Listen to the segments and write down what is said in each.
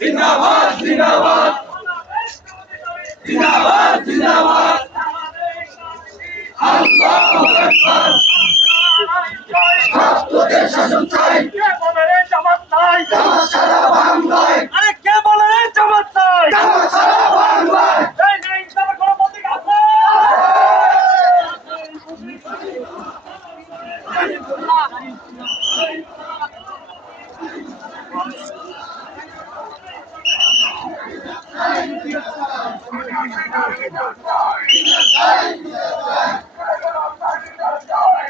জিন্দাবাদ জিন্দাবাদ জিন্দাবাদ জিন্দাবাদ আল্লাহু আকবার ছাত্রদের শাসন চাই কে বলে রে জামাত নাই জামাত সারা বাংলায় আরে কে বলে রে জামাত নাই জামাত সারা বাংলায় এই যে ইসলামের কোন প্রতীক আছে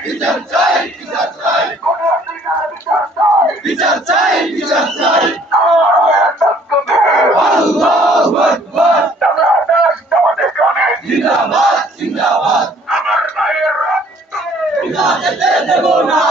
বিচার চাই বিচার চাই বিচার চাই বিচার চাই আল্লাহু আকবার জিন্দাবাদ জিন্দাবাদ আমার ভাইয়ের রক্ত বিনা যেতে দেব না